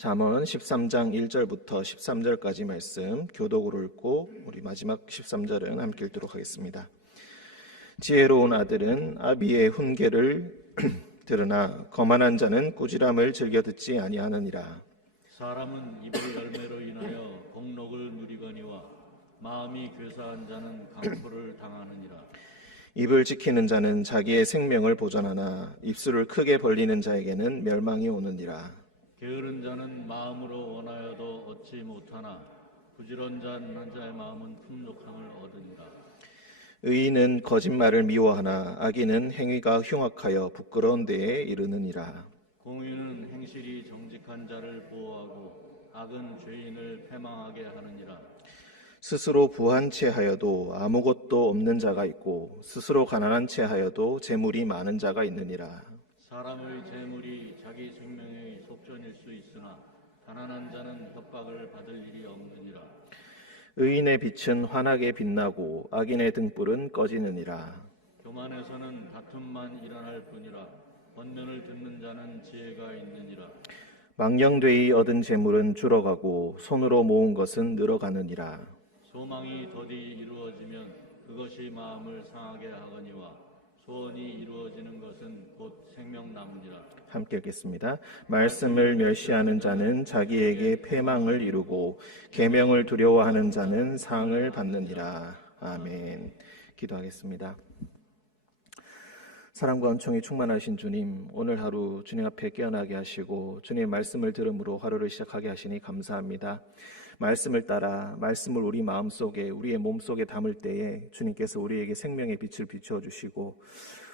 잠언 13장 1절부터 13절까지 말씀 교독으로 읽고 우리 마지막 13절은 함께 읽도록 하겠습니다. 지혜로운 아들은 아비의 훈계를 들으나 거만한 자는 꾸지람을 즐겨 듣지 아니하느니라. 사람은 입의 열매로 인하여 복록을 누리거니와 마음이 괴사한 자는 강포를 당하느니라. 입을 지키는 자는 자기의 생명을 보전하나 입술을 크게 벌리는 자에게는 멸망이 오느니라. 게으른 자는 마음으로 원하여도 얻지 못하나 부지런한 자의 마음은 풍족함을 얻으니라. 의인은 거짓말을 미워하나 악인은 행위가 흉악하여 부끄러운 데에 이르느니라. 공의는 행실이 정직한 자를 보호하고 악은 죄인을 패망하게 하느니라. 스스로 부한 채 하여도 아무것도 없는 자가 있고 스스로 가난한 채 하여도 재물이 많은 자가 있느니라. 사람의 재물이 자기 생명의 속전일 수 있으나 가난한 자는 협박을 받을 일이 없느니라. 의인의 빛은 환하게 빛나고 악인의 등불은 꺼지느니라. 교만에서는 다툼만 일어날 뿐이라. 권면을 듣는 자는 지혜가 있느니라. 망령되이 얻은 재물은 줄어가고 손으로 모은 것은 늘어가느니라. 소망이 더디 이루어지면 그것이 마음을 상하게 하거니와 소원이 이루어지는 것은 곧 생명나무니라. 함께 읽겠습니다. 말씀을 멸시하는 자는 자기에게 패망을 이루고 계명을 두려워하는 자는 상을 받느니라. 아멘. 기도하겠습니다. 사랑과 은총이 충만하신 주님, 오늘 하루 주님 앞에 깨어나게 하시고 주님의 말씀을 들음으로 하루를 시작하게 하시니 감사합니다. 말씀을 따라 말씀을 우리 마음속에 우리의 몸속에 담을 때에 주님께서 우리에게 생명의 빛을 비추어 주시고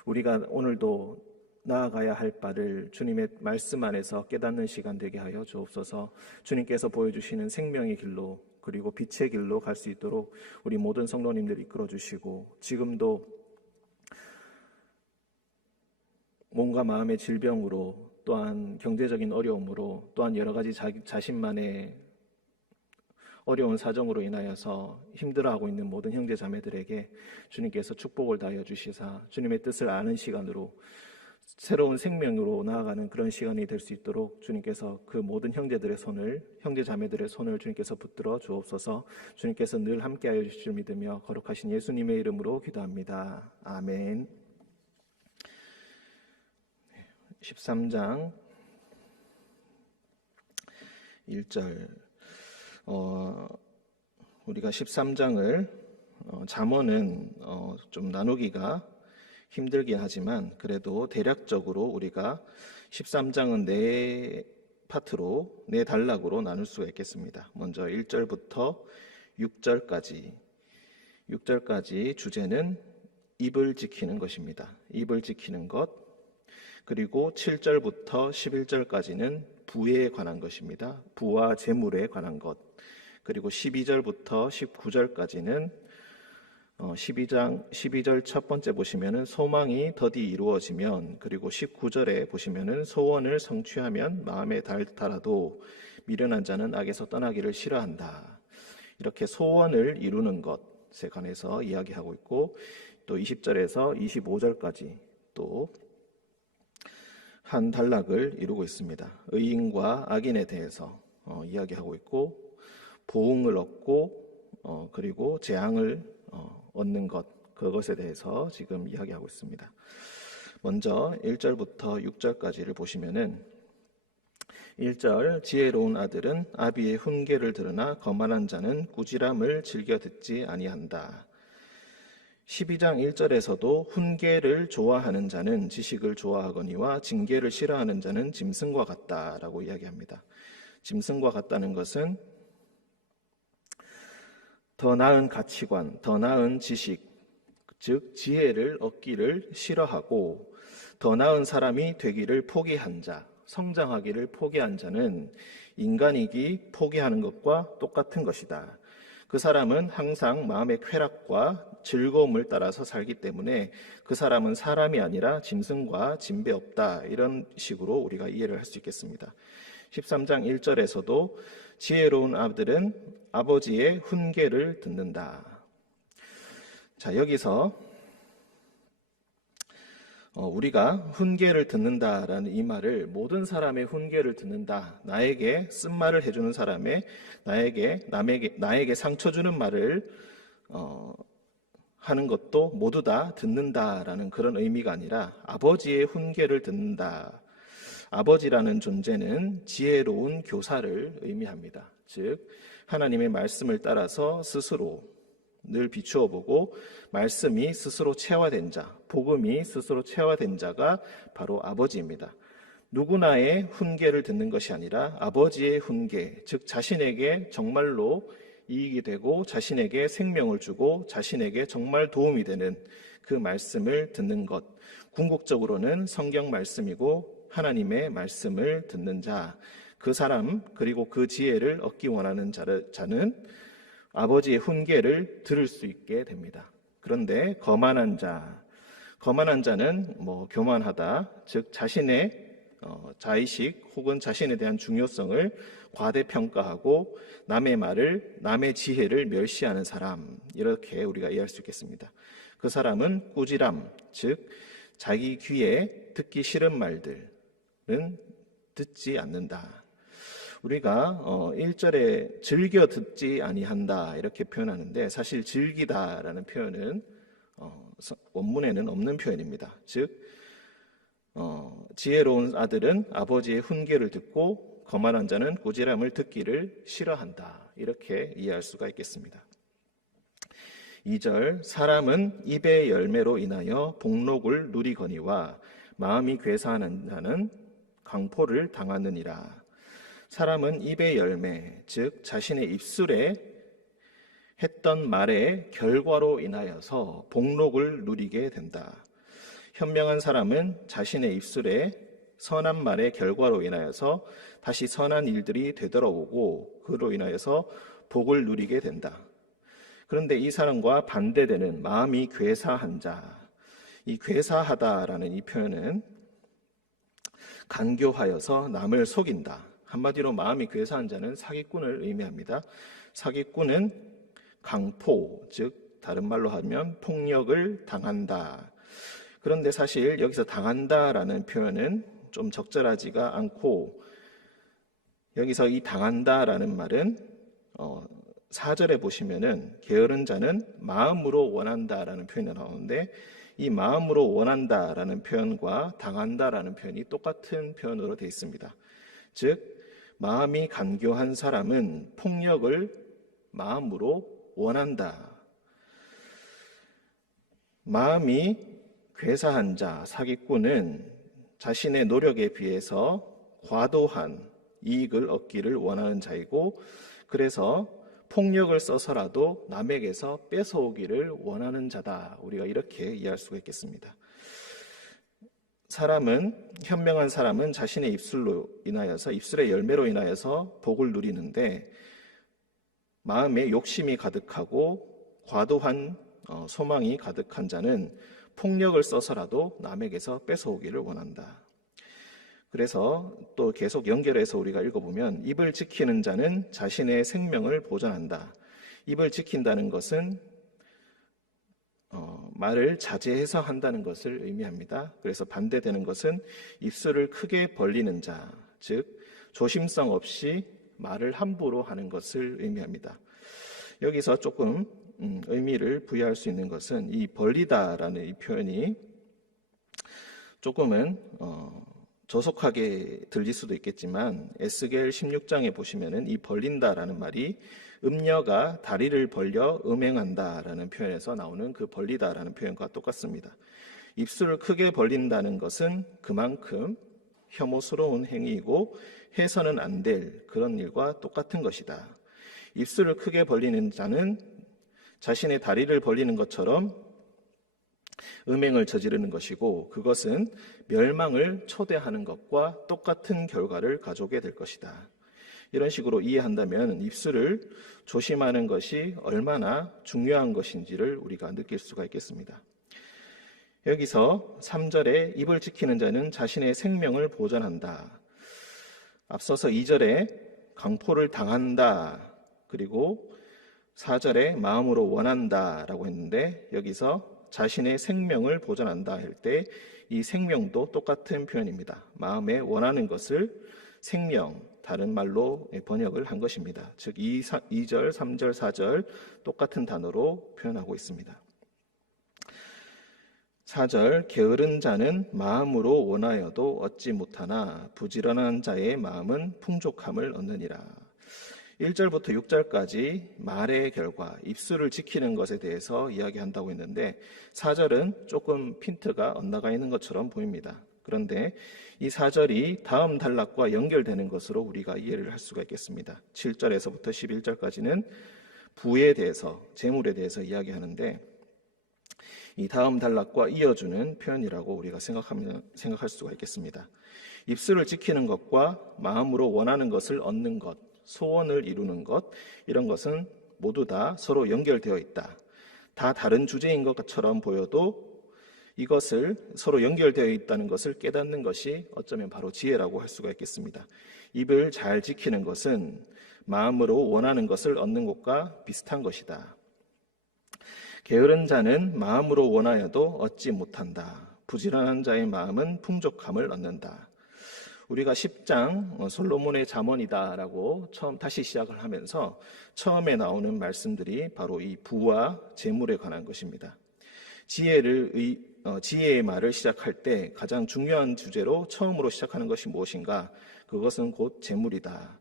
우리가 오늘도 나아가야 할 바를 주님의 말씀 안에서 깨닫는 시간 되게 하여 주옵소서. 주님께서 보여주시는 생명의 길로 그리고 빛의 길로 갈 수 있도록 우리 모든 성도님들 이끌어 주시고 지금도 몸과 마음의 질병으로 또한 경제적인 어려움으로 또한 여러 가지 자신만의 어려운 사정으로 인하여서 힘들어하고 있는 모든 형제 자매들에게 주님께서 축복을 다하여 주시사 주님의 뜻을 아는 시간으로 새로운 생명으로 나아가는 그런 시간이 될 수 있도록 주님께서 그 모든 형제들의 손을 형제 자매들의 손을 주님께서 붙들어 주옵소서. 주님께서 늘 함께하여 주실 줄 믿으며 거룩하신 예수님의 이름으로 기도합니다. 아멘. 13장 1절 우리가 13장을 잠언은 좀 나누기가 힘들긴 하지만 그래도 대략적으로 우리가 13장은 네 파트로 네 단락으로 나눌 수가 있겠습니다. 먼저 1절부터 6절까지 주제는 입을 지키는 것입니다. 입을 지키는 것. 그리고 7절부터 11절까지는 부에 관한 것입니다. 부와 재물에 관한 것. 그리고 12절부터 19절까지는 12절 첫 번째 보시면은 소망이 더디 이루어지면, 그리고 19절에 보시면은 소원을 성취하면 마음에 닳더라도 미련한 자는 악에서 떠나기를 싫어한다. 이렇게 소원을 이루는 것에 관해서 이야기하고 있고, 또 20절에서 25절까지 또 한 단락을 이루고 있습니다. 의인과 악인에 대해서 이야기하고 있고, 보응을 얻고 그리고 재앙을 얻는 것, 그것에 대해서 지금 이야기하고 있습니다. 먼저 1절부터 6절까지를 보시면은 1절 지혜로운 아들은 아비의 훈계를 들으나 거만한 자는 꾸지람을 즐겨 듣지 아니한다. 12장 1절에서도 훈계를 좋아하는 자는 지식을 좋아하거니와 징계를 싫어하는 자는 짐승과 같다라고 이야기합니다. 짐승과 같다는 것은 더 나은 가치관, 더 나은 지식, 즉 지혜를 얻기를 싫어하고 더 나은 사람이 되기를 포기한 자, 성장하기를 포기한 자는 인간이기 포기하는 것과 똑같은 것이다. 그 사람은 항상 마음의 쾌락과 즐거움을 따라서 살기 때문에 그 사람은 사람이 아니라 짐승과 진배 없다. 이런 식으로 우리가 이해를 할 수 있겠습니다. 13장 1절에서도 지혜로운 아들은 아버지의 훈계를 듣는다. 자, 여기서 우리가 훈계를 듣는다라는 이 말을 모든 사람의 훈계를 듣는다. 나에게 쓴말을 해주는 사람의 나에게 상처 주는 말을 하는 것도 모두 다 듣는다라는 그런 의미가 아니라 아버지의 훈계를 듣는다. 아버지라는 존재는 지혜로운 교사를 의미합니다. 즉 하나님의 말씀을 따라서 스스로 늘 비추어 보고 말씀이 스스로 체화된 자, 복음이 스스로 체화된 자가 바로 아버지입니다. 누구나의 훈계를 듣는 것이 아니라 아버지의 훈계, 즉 자신에게 정말로 이익이 되고 자신에게 생명을 주고 자신에게 정말 도움이 되는 그 말씀을 듣는 것. 궁극적으로는 성경 말씀이고 하나님의 말씀을 듣는 자, 그 사람 그리고 그 지혜를 얻기 원하는 자는 아버지의 훈계를 들을 수 있게 됩니다. 그런데 거만한 자는 교만하다, 즉 자신의 자의식 혹은 자신에 대한 중요성을 과대평가하고 남의 지혜를 멸시하는 사람, 이렇게 우리가 이해할 수 있겠습니다. 그 사람은 꾸지람, 즉 자기 귀에 듣기 싫은 말들은 듣지 않는다. 우리가 1절에 즐겨 듣지 아니한다 이렇게 표현하는데 사실 즐기다라는 표현은 원문에는 없는 표현입니다. 즉 지혜로운 아들은 아버지의 훈계를 듣고 거만한 자는 꾸지람을 듣기를 싫어한다. 이렇게 이해할 수가 있겠습니다. 2절 사람은 입의 열매로 인하여 복록을 누리거니와 마음이 괴사하는 자는 강포를 당하느니라. 사람은 입의 열매, 즉 자신의 입술에 했던 말의 결과로 인하여서 복록을 누리게 된다. 현명한 사람은 자신의 입술에 선한 말의 결과로 인하여서 다시 선한 일들이 되돌아오고 그로 인하여서 복을 누리게 된다. 그런데 이 사람과 반대되는 마음이 괴사한 자, 이 괴사하다라는 이 표현은 간교하여서 남을 속인다. 한마디로 마음이 괴사한 자는 사기꾼을 의미합니다. 사기꾼은 강포, 즉 다른 말로 하면 폭력을 당한다. 그런데 사실 여기서 당한다라는 표현은 좀 적절하지가 않고, 여기서 이 당한다라는 말은 4절에 보시면은 게으른 자는 마음으로 원한다라는 표현이 나오는데, 이 마음으로 원한다라는 표현과 당한다라는 표현이 똑같은 표현으로 되어 있습니다. 즉 마음이 간교한 사람은 폭력을 마음으로 원한다. 마음이 괴사한 자, 사기꾼은 자신의 노력에 비해서 과도한 이익을 얻기를 원하는 자이고, 그래서 폭력을 써서라도 남에게서 뺏어오기를 원하는 자다. 우리가 이렇게 이해할 수가 있겠습니다. 현명한 사람은 자신의 입술의 열매로 인하여서 복을 누리는데, 마음에 욕심이 가득하고 과도한 소망이 가득한 자는 폭력을 써서라도 남에게서 뺏어오기를 원한다. 그래서 또 계속 연결해서 우리가 읽어보면 입을 지키는 자는 자신의 생명을 보존한다. 입을 지킨다는 것은 말을 자제해서 한다는 것을 의미합니다. 그래서 반대되는 것은 입술을 크게 벌리는 자, 즉 조심성 없이 말을 함부로 하는 것을 의미합니다. 여기서 조금 의미를 부여할 수 있는 것은 이 벌리다라는 이 표현이 조금은 조속하게 들릴 수도 있겠지만 에스겔 16장에 보시면은 이 벌린다라는 말이 음녀가 다리를 벌려 음행한다라는 표현에서 나오는 그 벌리다라는 표현과 똑같습니다. 입술을 크게 벌린다는 것은 그만큼 혐오스러운 행위이고 해서는 안 될 그런 일과 똑같은 것이다. 입술을 크게 벌리는 자는 자신의 다리를 벌리는 것처럼 음행을 저지르는 것이고, 그것은 멸망을 초대하는 것과 똑같은 결과를 가져오게 될 것이다. 이런 식으로 이해한다면 입술을 조심하는 것이 얼마나 중요한 것인지를 우리가 느낄 수가 있겠습니다. 여기서 3절에 입을 지키는 자는 자신의 생명을 보존한다. 앞서서 2절에 강포를 당한다, 그리고 4절에 마음으로 원한다라고 했는데, 여기서 자신의 생명을 보존한다 할 때 이 생명도 똑같은 표현입니다. 마음에 원하는 것을 생명, 다른 말로 번역을 한 것입니다. 즉 2절, 3절, 4절 똑같은 단어로 표현하고 있습니다. 4절, 게으른 자는 마음으로 원하여도 얻지 못하나 부지런한 자의 마음은 풍족함을 얻느니라. 1절부터 6절까지 말의 결과, 입술을 지키는 것에 대해서 이야기한다고 했는데 4절은 조금 핀트가 엇나가 있는 것처럼 보입니다. 그런데 이 4절이 다음 단락과 연결되는 것으로 우리가 이해를 할 수가 있겠습니다. 7절에서부터 11절까지는 부에 대해서, 재물에 대해서 이야기하는데 이 다음 단락과 이어주는 표현이라고 우리가 생각할 수가 있겠습니다. 입술을 지키는 것과 마음으로 원하는 것을 얻는 것, 소원을 이루는 것, 이런 것은 모두 다 서로 연결되어 있다. 다 다른 주제인 것처럼 보여도 이것을 서로 연결되어 있다는 것을 깨닫는 것이 어쩌면 바로 지혜라고 할 수가 있겠습니다. 입을 잘 지키는 것은 마음으로 원하는 것을 얻는 것과 비슷한 것이다. 게으른 자는 마음으로 원하여도 얻지 못한다. 부지런한 자의 마음은 풍족함을 얻는다. 우리가 10장 솔로몬의 잠언이다라고 다시 시작을 하면서 처음에 나오는 말씀들이 바로 이 부와 재물에 관한 것입니다. 지혜의 말을 시작할 때 가장 중요한 주제로 처음으로 시작하는 것이 무엇인가? 그것은 곧 재물이다.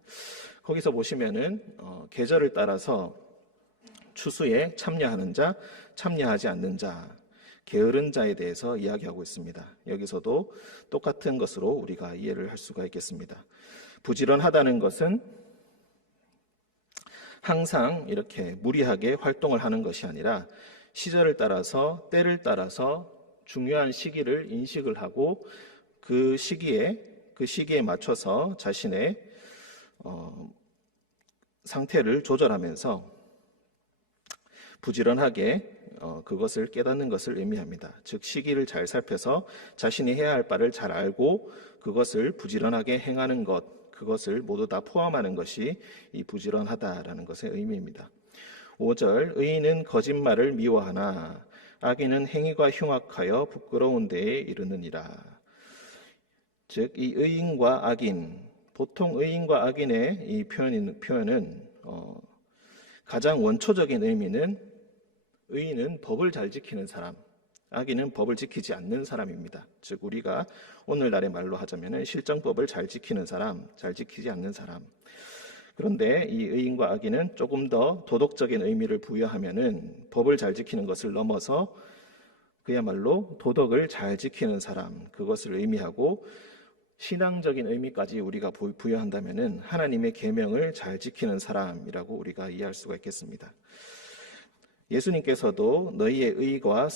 거기서 보시면은 계절을 따라서 추수에 참여하는 자, 참여하지 않는 자, 게으른 자에 대해서 이야기하고 있습니다. 여기서도 똑같은 것으로 우리가 이해를 할 수가 있겠습니다. 부지런하다는 것은 항상 이렇게 무리하게 활동을 하는 것이 아니라 시절을 따라서, 때를 따라서 중요한 시기를 인식을 하고 그 시기에 맞춰서 자신의 상태를 조절하면서 부지런하게 그것을 깨닫는 것을 의미합니다. 즉 시기를 잘 살펴서 자신이 해야 할 바를 잘 알고 그것을 부지런하게 행하는 것, 그것을 모두 다 포함하는 것이 이 부지런하다라는 것의 의미입니다. 5절, 의인은 거짓말을 미워하나 악인은 행위가 흉악하여 부끄러운 데에 이르느니라. 즉 이 의인과 악인, 보통 의인과 악인의 이 표현은 가장 원초적인 의미는 의인은 법을 잘 지키는 사람, 악인은 법을 지키지 않는 사람입니다. 즉 우리가 오늘날의 말로 하자면 실정법을 잘 지키는 사람, 잘 지키지 않는 사람. 그런데 이 의인과 악인은 조금 더 도덕적인 의미를 부여하면은 법을 잘 지키는 것을 넘어서 그야말로 도덕을 잘 지키는 사람, 그것을 의미하고 신앙적인 의미까지 우리가 부여한다면은 하나님의 계명을 잘 지키는 사람이라고 우리가 이해할 수가 있겠습니다. 예수님께서도 너희의 의가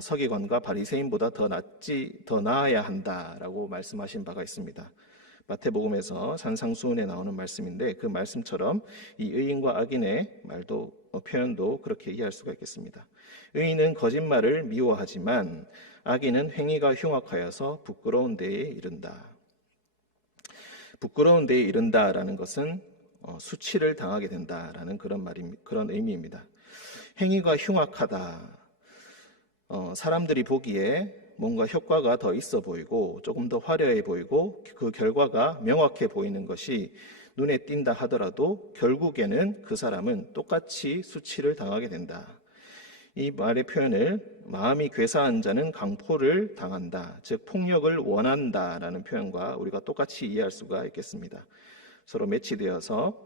서기관과 바리새인보다 더 나아야 한다라고 말씀하신 바가 있습니다. 마태복음에서 산상수훈에 나오는 말씀인데 그 말씀처럼 이 의인과 악인의 표현도 그렇게 이해할 수가 있겠습니다. 의인은 거짓말을 미워하지만 악인은 행위가 흉악하여서 부끄러운 데에 이른다. 부끄러운 데에 이른다라는 것은 수치를 당하게 된다라는 그런 의미입니다. 행위가 흉악하다. 사람들이 보기에 뭔가 효과가 더 있어 보이고 조금 더 화려해 보이고 그 결과가 명확해 보이는 것이 눈에 띈다 하더라도 결국에는 그 사람은 똑같이 수치를 당하게 된다. 이 말의 표현을 마음이 괴사한 자는 강포를 당한다. 즉 폭력을 원한다라는 표현과 우리가 똑같이 이해할 수가 있겠습니다. 서로 매치되어서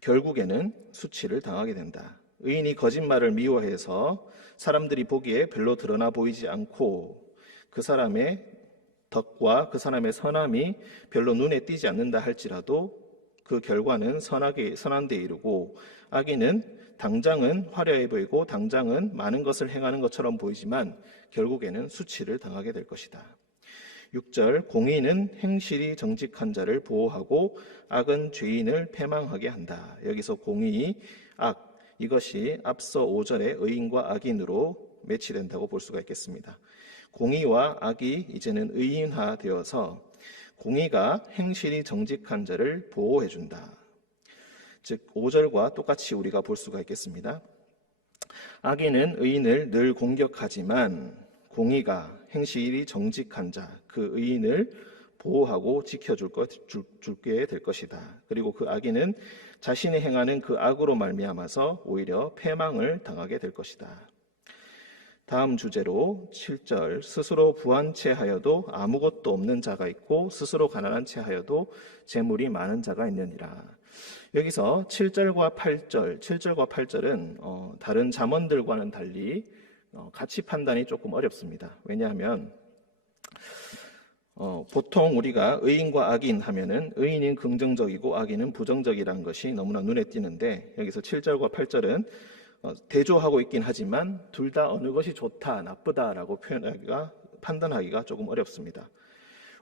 결국에는 수치를 당하게 된다. 의인이 거짓말을 미워해서 사람들이 보기에 별로 드러나 보이지 않고 그 사람의 덕과 그 사람의 선함이 별로 눈에 띄지 않는다 할지라도 그 결과는 선한 데 이르고 악인은 당장은 화려해 보이고 당장은 많은 것을 행하는 것처럼 보이지만 결국에는 수치를 당하게 될 것이다. 6절, 공의는 행실이 정직한 자를 보호하고 악은 죄인을 패망하게 한다. 여기서 공의, 악, 이것이 앞서 5절의 의인과 악인으로 매치된다고 볼 수가 있겠습니다. 공의와 악이 이제는 의인화되어서 공의가 행실이 정직한 자를 보호해준다. 즉 5절과 똑같이 우리가 볼 수가 있겠습니다. 악인은 의인을 늘 공격하지만 공의가 행실이 정직한 자, 그 의인을 보호하고 지켜줄게 될 것이다. 그리고 그 악인은 자신이 행하는 그 악으로 말미암아서 오히려 패망을 당하게 될 것이다. 다음 주제로 7절, 스스로 부한 채 하여도 아무것도 없는 자가 있고 스스로 가난한 채 하여도 재물이 많은 자가 있느니라. 여기서 7절과 8절은 다른 잠언들과는 달리 가치 판단이 조금 어렵습니다. 왜냐하면 보통 우리가 의인과 악인 하면은 의인은 긍정적이고 악인은 부정적이라는 것이 너무나 눈에 띄는데, 여기서 7절과 8절은 대조하고 있긴 하지만 둘 다 어느 것이 좋다, 나쁘다라고 판단하기가 조금 어렵습니다.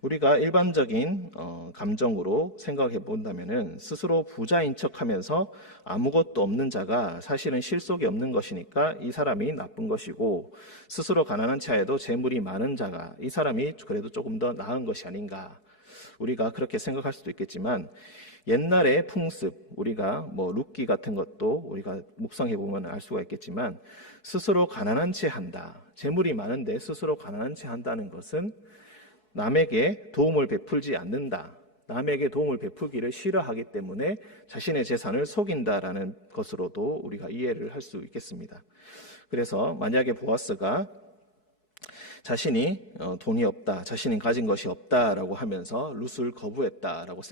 우리가 일반적인 감정으로 생각해 본다면은 스스로 부자인 척하면서 아무것도 없는 자가 사실은 실속이 없는 것이니까 이 사람이 나쁜 것이고, 스스로 가난한 차에도 재물이 많은 자가 이 사람이 그래도 조금 더 나은 것이 아닌가, 우리가 그렇게 생각할 수도 있겠지만, 옛날의 풍습, 우리가 룻기 같은 것도 우리가 묵상해 보면 알 수가 있겠지만, 스스로 가난한 채 한다, 재물이 많은데 스스로 가난한 채 한다는 것은 남에게 도움을 베풀지 않는다, 남에게 도움을 베풀기를 싫어하기 때문에 자신의 재산을 속인다라는 것으로도 우리가 이해를 할 수 있겠습니다. 그래서 만약에 보아스가 자신이 돈이 없다, 자신이 가진 것이 없다라고 하면서 룻을 거부했다라고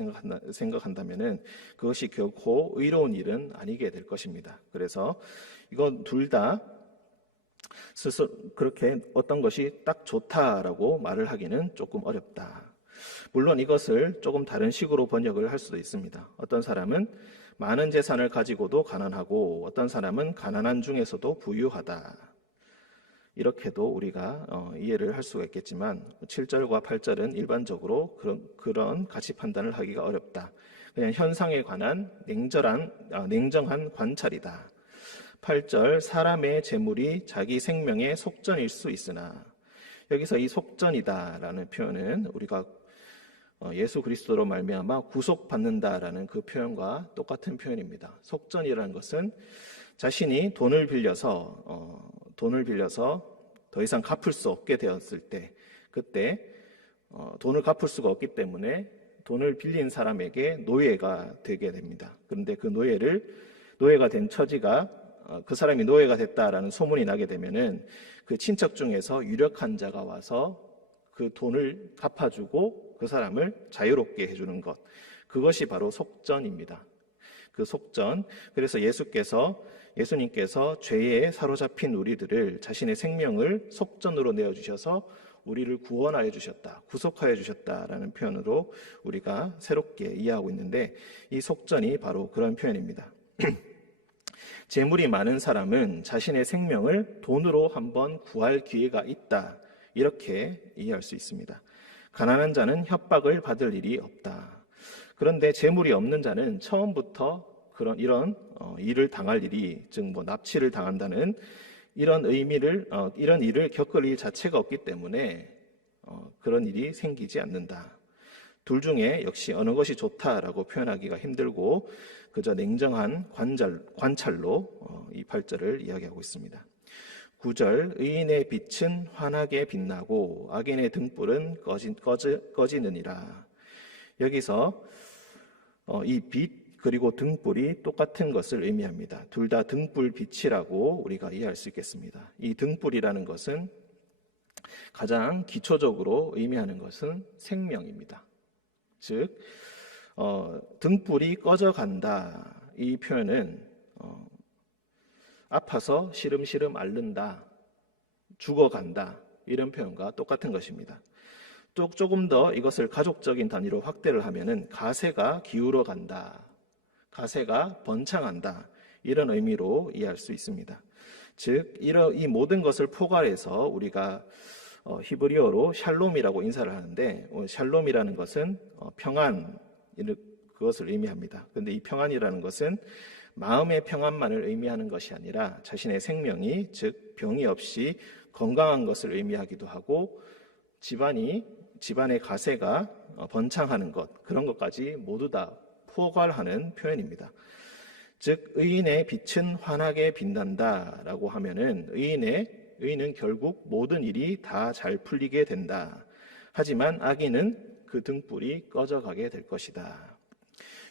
생각한다면은 그것이 결코 의로운 일은 아니게 될 것입니다. 그래서 이건 둘 다 스스로 그렇게 어떤 것이 딱 좋다라고 말을 하기는 조금 어렵다. 물론 이것을 조금 다른 식으로 번역을 할 수도 있습니다. 어떤 사람은 많은 재산을 가지고도 가난하고 어떤 사람은 가난한 중에서도 부유하다, 이렇게도 우리가 이해를 할 수가 있겠지만, 7절과 8절은 일반적으로 그런 가치 판단을 하기가 어렵다. 그냥 현상에 관한 냉정한 관찰이다. 8절, 사람의 재물이 자기 생명의 속전일 수 있으나, 여기서 이 속전이다라는 표현은 우리가 예수 그리스도로 말미암아 구속받는다라는 그 표현과 똑같은 표현입니다. 속전이라는 것은 자신이 돈을 빌려서 더 이상 갚을 수 없게 되었을 때, 그때 돈을 갚을 수가 없기 때문에 돈을 빌린 사람에게 노예가 되게 됩니다. 그런데 그 노예가 된 처지가 그 사람이 노예가 됐다라는 소문이 나게 되면은 그 친척 중에서 유력한 자가 와서 그 돈을 갚아주고 그 사람을 자유롭게 해주는 것, 그것이 바로 속전입니다. 그 속전. 그래서 예수님께서 죄에 사로잡힌 우리들을 자신의 생명을 속전으로 내어주셔서 우리를 구원하여 주셨다, 구속하여 주셨다라는 표현으로 우리가 새롭게 이해하고 있는데, 이 속전이 바로 그런 표현입니다. 재물이 많은 사람은 자신의 생명을 돈으로 한번 구할 기회가 있다, 이렇게 이해할 수 있습니다. 가난한 자는 협박을 받을 일이 없다. 그런데 재물이 없는 자는 처음부터 이런 일을 당할 일이, 즉 납치를 당한다는 이런 일을 겪을 일 자체가 없기 때문에 그런 일이 생기지 않는다. 둘 중에 역시 어느 것이 좋다라고 표현하기가 힘들고 그저 냉정한 관찰로 이 8절을 이야기하고 있습니다. 9절, 의인의 빛은 환하게 빛나고 악인의 등불은 꺼지느니라. 여기서 이 빛 그리고 등불이 똑같은 것을 의미합니다. 둘 다 등불빛이라고 우리가 이해할 수 있겠습니다. 이 등불이라는 것은 가장 기초적으로 의미하는 것은 생명입니다. 즉 등불이 꺼져간다, 이 표현은 아파서 시름시름 앓는다, 죽어간다, 이런 표현과 똑같은 것입니다. 또 조금 더 이것을 가족적인 단위로 확대를 하면은 가세가 기울어 간다, 가세가 번창한다, 이런 의미로 이해할 수 있습니다. 즉 이 모든 것을 포괄해서 우리가 히브리어로 샬롬이라고 인사를 하는데, 샬롬이라는 것은 평안, 그것을 의미합니다. 그런데 이 평안이라는 것은 마음의 평안만을 의미하는 것이 아니라 자신의 생명이, 즉 병이 없이 건강한 것을 의미하기도 하고, 집안의 가세가 번창하는 것, 그런 것까지 모두 다 포괄하는 표현입니다. 즉 의인의 빛은 환하게 빛난다라고 하면은 의인은 결국 모든 일이 다 잘 풀리게 된다. 하지만 악인은 그 등불이 꺼져가게 될 것이다.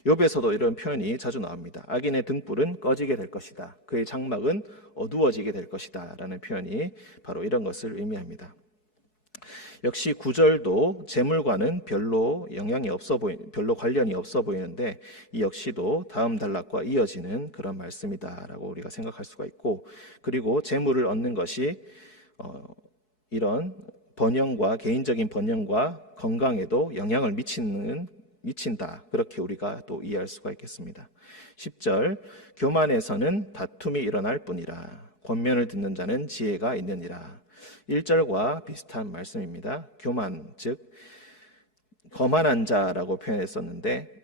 욥에서도 이런 표현이 자주 나옵니다. 악인의 등불은 꺼지게 될 것이다. 그의 장막은 어두워지게 될 것이다. 라는 표현이 바로 이런 것을 의미합니다. 역시 9절도 재물과는 별로 관련이 없어 보이는데 이 역시도 다음 단락과 이어지는 그런 말씀이다라고 우리가 생각할 수가 있고, 그리고 재물을 얻는 것이 이런 개인적인 번영과 건강에도 영향을 미친다. 그렇게 우리가 또 이해할 수가 있겠습니다. 10절 교만에서는 다툼이 일어날 뿐이라 권면을 듣는 자는 지혜가 있느니라. 1절과 비슷한 말씀입니다. 교만, 즉 거만한 자라고 표현했었는데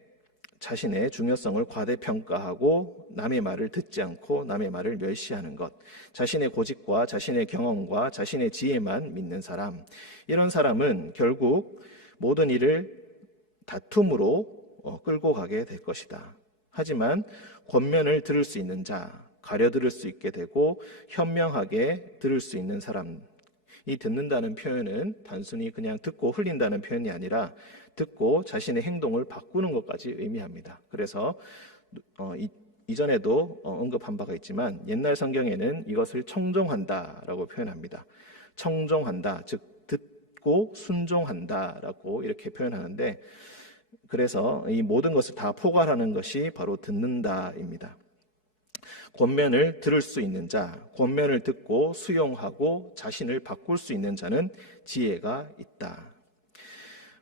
자신의 중요성을 과대평가하고 남의 말을 듣지 않고 남의 말을 멸시하는 것, 자신의 고집과 자신의 경험과 자신의 지혜만 믿는 사람, 이런 사람은 결국 모든 일을 다툼으로 끌고 가게 될 것이다. 하지만 권면을 들을 수 있는 자, 가려 들을 수 있게 되고 현명하게 들을 수 있는 사람, 이 듣는다는 표현은 단순히 그냥 듣고 흘린다는 표현이 아니라 듣고 자신의 행동을 바꾸는 것까지 의미합니다. 그래서 이전에도 언급한 바가 있지만 옛날 성경에는 이것을 청종한다라고 표현합니다. 청종한다, 즉 듣고 순종한다라고 이렇게 표현하는데, 그래서 이 모든 것을 다 포괄하는 것이 바로 듣는다입니다. 권면을 들을 수 있는 자, 권면을 듣고 수용하고 자신을 바꿀 수 있는 자는 지혜가 있다.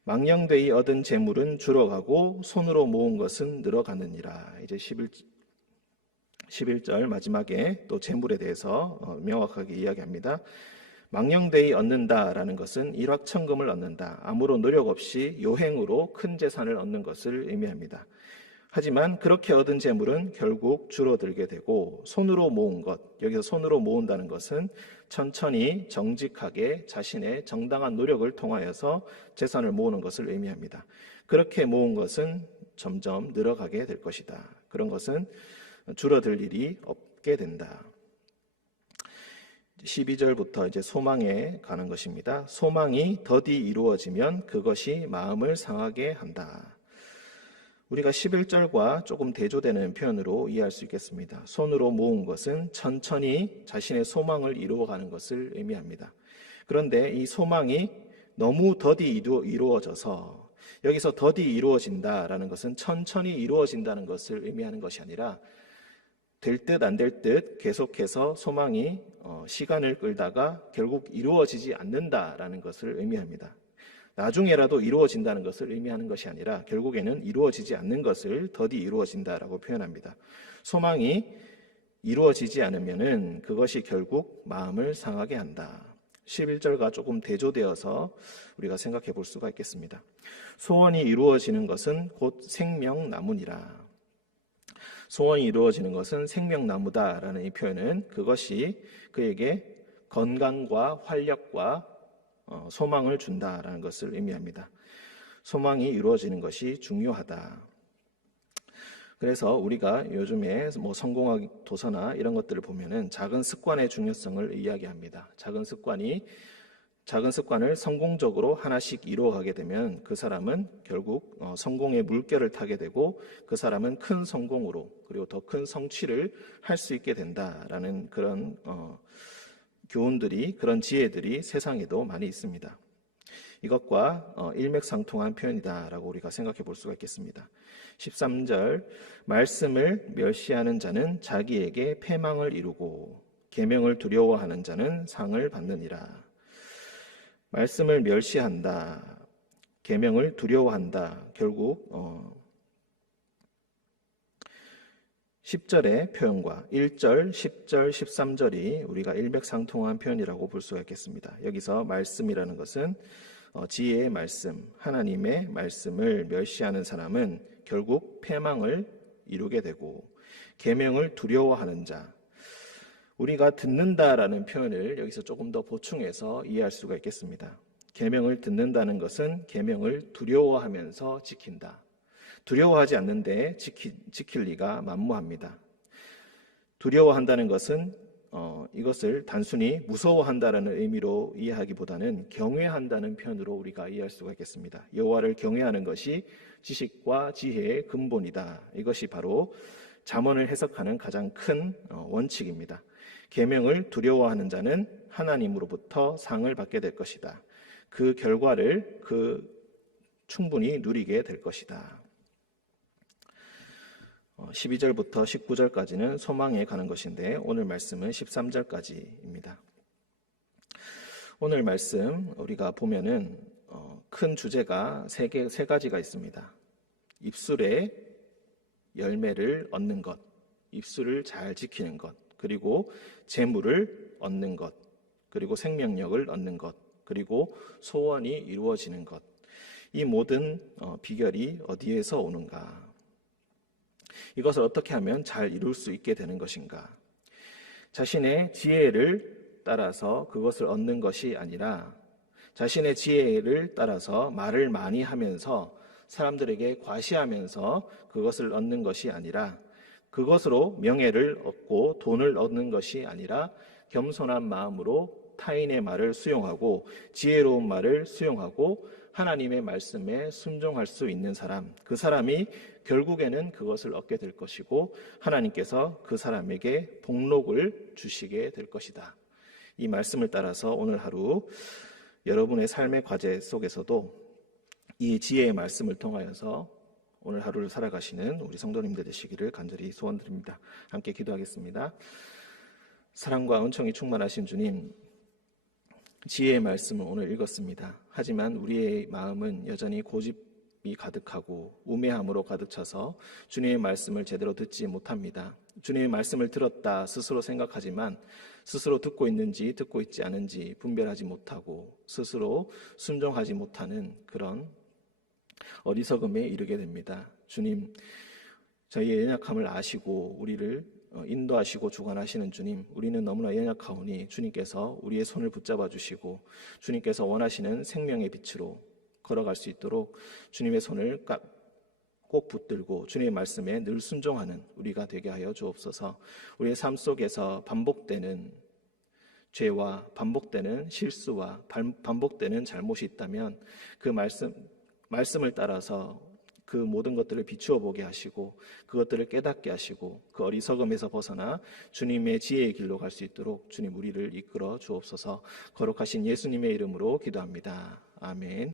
망령되이 얻은 재물은 줄어가고 손으로 모은 것은 늘어가느니라. 이제 11절 마지막에 또 재물에 대해서 명확하게 이야기합니다. 망령되이 얻는다라는 것은 일확천금을 얻는다. 아무런 노력 없이 요행으로 큰 재산을 얻는 것을 의미합니다. 하지만 그렇게 얻은 재물은 결국 줄어들게 되고 손으로 모은 것, 여기서 손으로 모은다는 것은 천천히 정직하게 자신의 정당한 노력을 통하여서 재산을 모으는 것을 의미합니다. 그렇게 모은 것은 점점 늘어가게 될 것이다. 그런 것은 줄어들 일이 없게 된다. 12절부터 이제 소망에 가는 것입니다. 소망이 더디 이루어지면 그것이 마음을 상하게 한다. 우리가 11절과 조금 대조되는 표현으로 이해할 수 있겠습니다. 손으로 모은 것은 천천히 자신의 소망을 이루어가는 것을 의미합니다. 그런데 이 소망이 너무 더디 이루어져서, 여기서 더디 이루어진다라는 것은 천천히 이루어진다는 것을 의미하는 것이 아니라 될 듯 안 될 듯 계속해서 소망이 시간을 끌다가 결국 이루어지지 않는다라는 것을 의미합니다. 나중에라도 이루어진다는 것을 의미하는 것이 아니라 결국에는 이루어지지 않는 것을 더디 이루어진다라고 표현합니다. 소망이 이루어지지 않으면은 그것이 결국 마음을 상하게 한다. 11절과 조금 대조되어서 우리가 생각해 볼 수가 있겠습니다. 소원이 이루어지는 것은 곧 생명나무니라. 소원이 이루어지는 것은 생명나무다라는 이 표현은 그것이 그에게 건강과 활력과 소망을 준다라는 것을 의미합니다. 소망이 이루어지는 것이 중요하다. 그래서 우리가 요즘에 성공학 도서나 이런 것들을 보면은 작은 습관의 중요성을 이야기합니다. 작은 습관을 성공적으로 하나씩 이루어가게 되면 그 사람은 결국 성공의 물결을 타게 되고 그 사람은 큰 성공으로 그리고 더 큰 성취를 할 수 있게 된다라는 그런 교훈들이, 그런 지혜들이 세상에도 많이 있습니다. 이것과 일맥상통한 표현이다라고 우리가 생각해 볼 수가 있겠습니다. 13절 말씀을 멸시하는 자는 자기에게 패망을 이루고 계명을 두려워하는 자는 상을 받느니라. 말씀을 멸시한다, 계명을 두려워한다. 결국 10절의 표현과 1절, 10절, 13절이 우리가 일맥상통한 표현이라고 볼 수가 있겠습니다. 여기서 말씀이라는 것은 지혜의 말씀, 하나님의 말씀을 멸시하는 사람은 결국 패망을 이루게 되고, 계명을 두려워하는 자, 우리가 듣는다라는 표현을 여기서 조금 더 보충해서 이해할 수가 있겠습니다. 계명을 듣는다는 것은 계명을 두려워하면서 지킨다. 두려워하지 않는데 지킬 리가 만무합니다. 두려워한다는 것은 이것을 단순히 무서워한다라는 의미로 이해하기보다는 경외한다는 표현으로 우리가 이해할 수가 있겠습니다. 여호와를 경외하는 것이 지식과 지혜의 근본이다. 이것이 바로 잠언을 해석하는 가장 큰 원칙입니다. 계명을 두려워하는 자는 하나님으로부터 상을 받게 될 것이다. 그 결과를 충분히 누리게 될 것이다. 12절부터 19절까지는 소망에 관한 것인데 오늘 말씀은 13절까지입니다. 오늘 말씀 우리가 보면은 큰 주제가 세 가지가 있습니다. 입술의 열매를 얻는 것, 입술을 잘 지키는 것, 그리고 재물을 얻는 것, 그리고 생명력을 얻는 것, 그리고 소원이 이루어지는 것. 이 모든 비결이 어디에서 오는가? 이것을 어떻게 하면 잘 이룰 수 있게 되는 것인가? 자신의 지혜를 따라서 그것을 얻는 것이 아니라 자신의 지혜를 따라서 말을 많이 하면서 사람들에게 과시하면서 그것을 얻는 것이 아니라 그것으로 명예를 얻고 돈을 얻는 것이 아니라 겸손한 마음으로 타인의 말을 수용하고 지혜로운 말을 수용하고 하나님의 말씀에 순종할 수 있는 사람, 그 사람이 결국에는 그것을 얻게 될 것이고 하나님께서 그 사람에게 복록을 주시게 될 것이다. 이 말씀을 따라서 오늘 하루 여러분의 삶의 과제 속에서도 이 지혜의 말씀을 통하여서 오늘 하루를 살아가시는 우리 성도님들 되시기를 간절히 소원드립니다. 함께 기도하겠습니다. 사랑과 은총이 충만하신 주님, 지혜의 말씀을 오늘 읽었습니다. 하지만 우리의 마음은 여전히 고집이 가득하고 우매함으로 가득 차서 주님의 말씀을 제대로 듣지 못합니다. 주님의 말씀을 들었다 스스로 생각하지만 스스로 듣고 있는지 듣고 있지 않은지 분별하지 못하고 스스로 순종하지 못하는 그런 어리석음에 이르게 됩니다. 주님, 저희의 연약함을 아시고 우리를 인도하시고 주관하시는 주님, 우리는 너무나 연약하오니 주님께서 우리의 손을 붙잡아 주시고 주님께서 원하시는 생명의 빛으로 걸어갈 수 있도록 주님의 손을 꼭 붙들고 주님의 말씀에 늘 순종하는 우리가 되게 하여 주옵소서. 우리의 삶 속에서 반복되는 죄와 반복되는 실수와 반복되는 잘못이 있다면 그 말씀을 따라서 그 모든 것들을 비추어 보게 하시고 그것들을 깨닫게 하시고 그 어리석음에서 벗어나 주님의 지혜의 길로 갈 수 있도록 주님 우리를 이끌어 주옵소서. 거룩하신 예수님의 이름으로 기도합니다. 아멘.